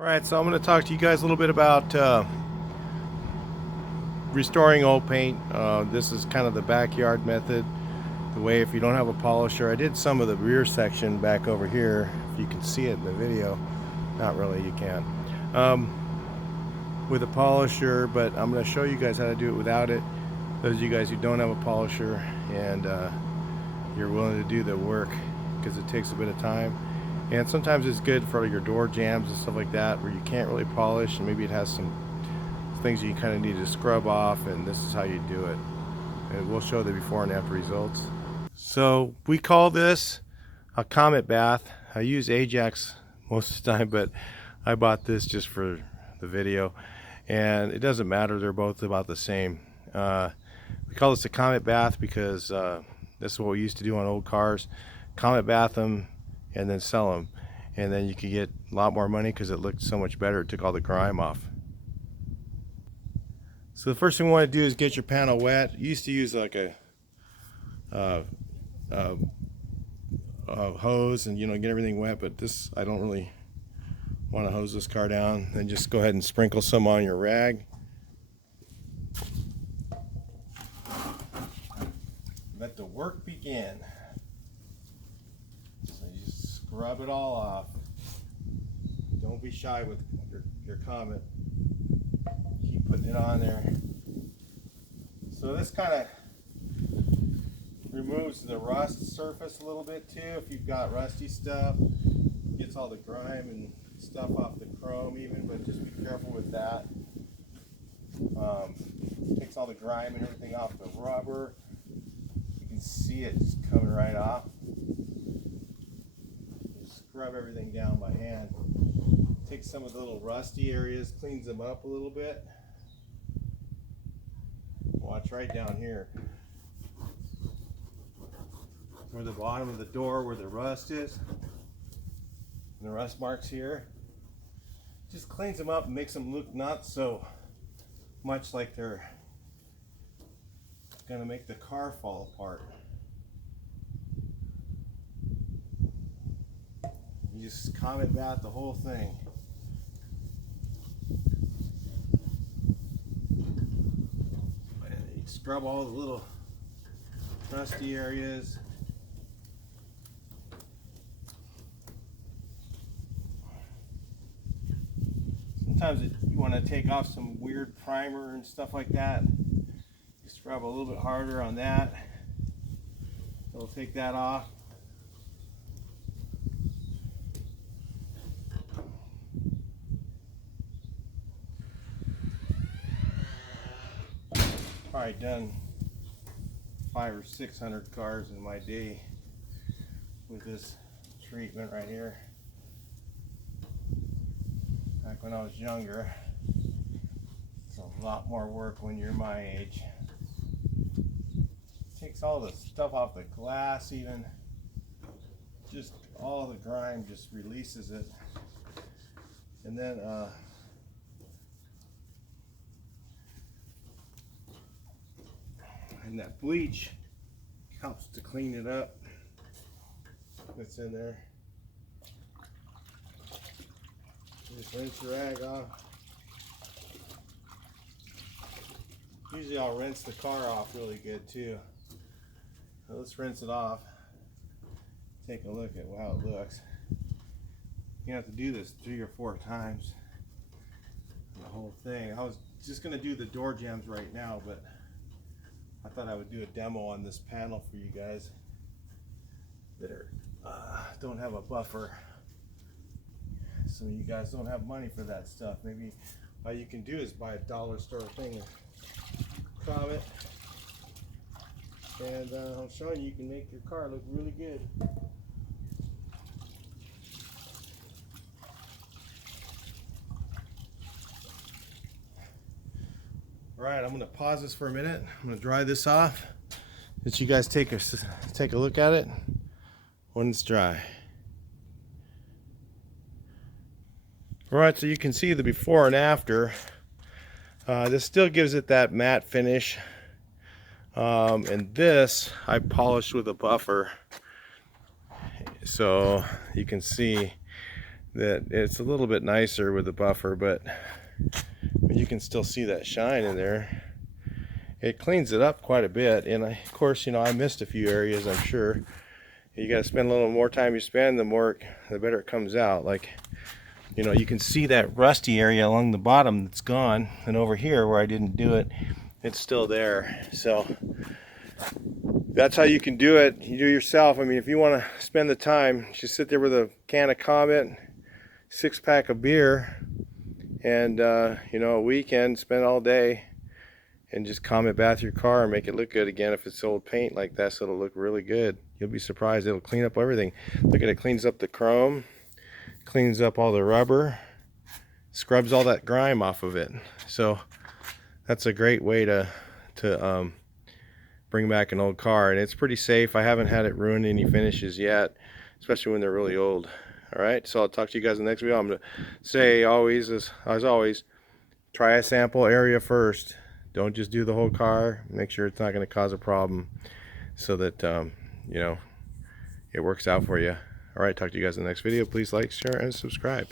Alright, so I'm going to talk to you guys a little bit about restoring old paint. This is kind of the backyard method. The way if you don't have a polisher, I did some of the rear section back over here, if you can see it in the video. Not really, you can't. With a polisher, but I'm going to show you guys how to do it without it. Those of you guys who don't have a polisher and you're willing to do the work, because it takes a bit of time. And sometimes it's good for your door jambs and stuff like that where you can't really polish, and maybe it has some things you kind of need to scrub off, and this is how you do it. And we'll show the before and after results. So we call this a Comet bath. I use Ajax most of the time, but I bought this just for the video, and it doesn't matter, they're both about the same. We call this a Comet bath because this is what we used to do on old cars. Comet bath them and then sell them, and then you could get a lot more money because it looked so much better. It took all the grime off. So the first thing we want to do is get your panel wet. You used to use like a hose and get everything wet, but this, I don't really want to hose this car down. Then just go ahead and sprinkle some on your rag. Let the work begin. So you scrub it all off. Don't be shy with your Comet. Keep putting it on there. So this kind of removes the rust surface a little bit too. If you've got rusty stuff, gets all the grime and stuff off the chrome even, but just be careful with that. Takes all the grime and everything off the rubber. You can see it just coming right off. Scrub everything down by hand. Takes some of the little rusty areas, cleans them up a little bit. Watch right down here where the bottom of the door where the rust is, and the rust marks here. Just cleans them up and makes them look not so much like they're gonna make the car fall apart. You just Comet bath the whole thing. And you scrub all the little rusty areas. Sometimes you want to take off some weird primer and stuff like that. You scrub a little bit harder on that. It'll take that off. Probably done 500 or 600 cars in my day with this treatment right here. Back when I was younger. It's a lot more work when you're my age. Takes all the stuff off the glass even. Just all the grime just releases it. And then and that bleach helps to clean it up. That's in there. Just rinse your rag off. Usually I'll rinse the car off really good too. So let's rinse it off. Take a look at how it looks. You have to do this 3 or 4 times. The whole thing. I was just going to do the door jambs right now, but I thought I would do a demo on this panel for you guys that are, don't have a buffer. Some of you guys don't have money for that stuff. Maybe all you can do is buy a dollar store thing of Comet, and I'm showing you can make your car look really good. Alright, I'm going to pause this for a minute. I'm going to dry this off. Let you guys take a look at it when it's dry. Alright, so you can see the before and after. This still gives it that matte finish. And this I polished with a buffer. So you can see that it's a little bit nicer with the buffer, but you can still see that shine in there. It cleans it up quite a bit, and of course, you know, I missed a few areas, I'm sure. You got to spend a little more time you spend, the better it comes out. Like, you know, you can see that rusty area along the bottom that's gone, and over here where I didn't do it, it's still there. So that's how you can do it. You do it yourself. I mean, if you want to spend the time, just sit there with a can of Comet, 6-pack of beer, and you know, a weekend, spend all day and just Comet bath your car and make it look good again. If it's old paint like that, so it'll look really good. You'll be surprised. It'll clean up everything. Look at it, cleans up the chrome, cleans up all the rubber, scrubs all that grime off of it. So that's a great way to bring back an old car, and it's pretty safe. I haven't had it ruin any finishes yet, especially when they're really old. All right, so I'll talk to you guys in the next video. I'm gonna say always, as always, try a sample area first. Don't just do the whole car. Make sure it's not going to cause a problem, so that you know, it works out for you. All right, talk to you guys in the next video. Please like, share, and subscribe.